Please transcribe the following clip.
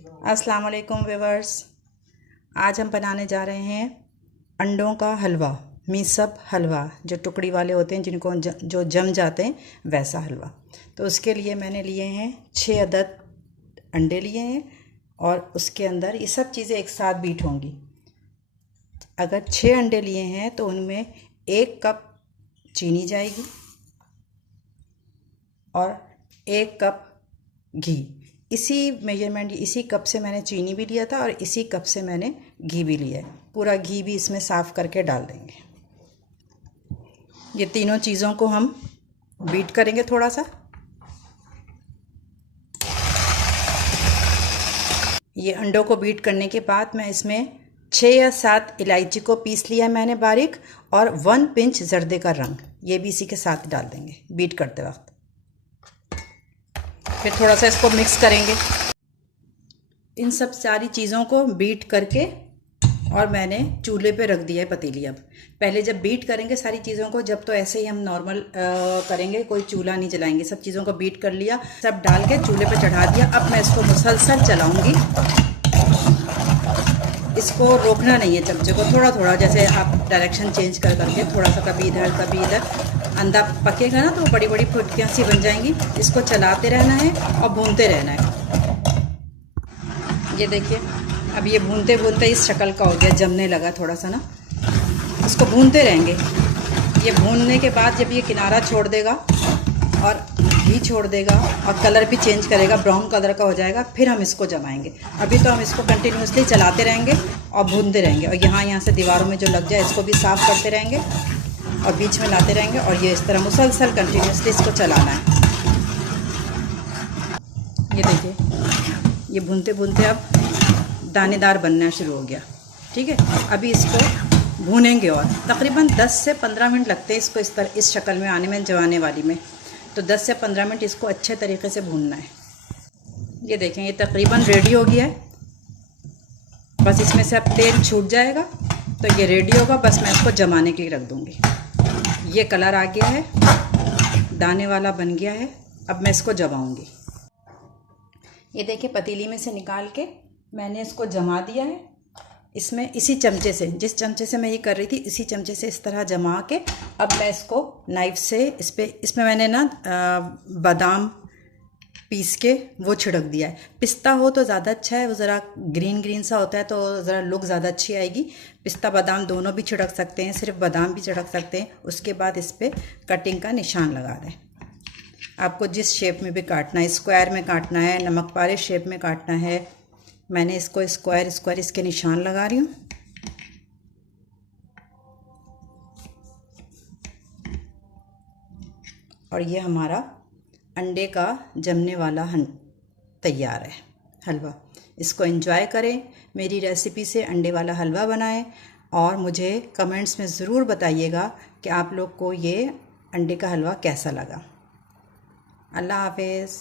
अस्सलाम वालेकुम व्यूवर्स। आज हम बनाने जा रहे हैं अंडों का हलवा, मीसप हलवा, जो टुकड़ी वाले होते हैं जिनको जो जम जाते हैं वैसा हलवा। तो उसके लिए मैंने लिए हैं 6 अदद अंडे लिए हैं और उसके अंदर ये सब चीज़ें एक साथ बीट होंगी। अगर 6 अंडे लिए हैं तो उनमें 1 कप चीनी जाएगी और 1 कप घी। इसी मेजरमेंट, इसी कप से मैंने चीनी भी लिया था और इसी कप से मैंने घी भी लिया है। पूरा घी भी इसमें साफ़ करके डाल देंगे। ये तीनों चीज़ों को हम बीट करेंगे थोड़ा सा। ये अंडों को बीट करने के बाद मैं इसमें 6 या 7 इलायची को पीस लिया है मैंने बारीक, और 1 पिंच जर्दे का रंग, ये भी इसी के साथ डाल देंगे बीट करते वक्त। फिर थोड़ा सा इसको मिक्स करेंगे। इन सब सारी चीज़ों को बीट करके और मैंने चूल्हे पे रख दिया है पतीली। अब पहले जब बीट करेंगे सारी चीज़ों को, जब तो ऐसे ही हम नॉर्मल करेंगे, कोई चूल्हा नहीं जलाएंगे। सब चीज़ों को बीट कर लिया, सब डाल के चूल्हे पे चढ़ा दिया। अब मैं इसको मुसलसल चलाऊंगी। इसको रोकना नहीं है, चमचे को थोड़ा थोड़ा, जैसे आप डायरेक्शन चेंज कर करके थोड़ा सा, कभी इधर कभी इधर। अंडा पकेगा ना तो बड़ी बड़ी फुटकियाँ सी बन जाएंगी। इसको चलाते रहना है और भूनते रहना है। ये देखिए, अब ये भूनते भूनते इस शक्ल का हो गया, जमने लगा थोड़ा सा ना। इसको भूनते रहेंगे। ये भूनने के बाद जब ये किनारा छोड़ देगा और घी छोड़ देगा और कलर भी चेंज करेगा, ब्राउन कलर का हो जाएगा, फिर हम इसको जमाएंगे। अभी तो हम इसको कंटिन्यूसली चलाते रहेंगे और भूनते रहेंगे। और यहाँ से दीवारों में जो लग जाए इसको भी साफ़ करते रहेंगे और बीच में लाते रहेंगे। और ये इस तरह मुसलसल कंटिन्यूसली इसको चलाना है। ये देखिए, ये भूनते भूनते अब दानेदार बनना शुरू हो गया। ठीक है, अभी इसको भूनेंगे और तकरीबन 10 से 15 मिनट लगते हैं इसको इस शक्ल में आने में, जवाने वाली में। तो 10 से 15 मिनट इसको अच्छे तरीके से भूनना है। ये देखें, ये तकरीबन रेडी हो गया है। बस इसमें से अब तेल छूट जाएगा तो ये रेडी होगा। बस मैं इसको जमाने के लिए रख दूँगी। ये कलर आ गया है, दाने वाला बन गया है। अब मैं इसको जमाऊँगी। ये देखिए, पतीली में से निकाल के मैंने इसको जमा दिया है। इसमें इसी चमचे से, जिस चमचे से मैं ये कर रही थी, इसी चमचे से इस तरह जमा के अब मैं इसको नाइफ से इसमें मैंने ना बादाम पीस के वो छिड़क दिया है। पिस्ता हो तो ज़्यादा अच्छा है, वो ज़रा ग्रीन ग्रीन सा होता है तो ज़रा लुक ज़्यादा अच्छी आएगी। पिस्ता बादाम दोनों भी छिड़क सकते हैं, सिर्फ बादाम भी छिड़क सकते हैं। उसके बाद इस पर कटिंग का निशान लगा दें। आपको जिस शेप में भी काटना है, स्क्वायर में काटना है, नमक पारे शेप में काटना है। मैंने इसको स्क्वायर इसके निशान लगा रही हूँ। और ये हमारा अंडे का जमने वाला तैयार है हलवा। इसको एंजॉय करें। मेरी रेसिपी से अंडे वाला हलवा बनाएं और मुझे कमेंट्स में ज़रूर बताइएगा कि आप लोग को ये अंडे का हलवा कैसा लगा। अल्लाह हाफ़िज़।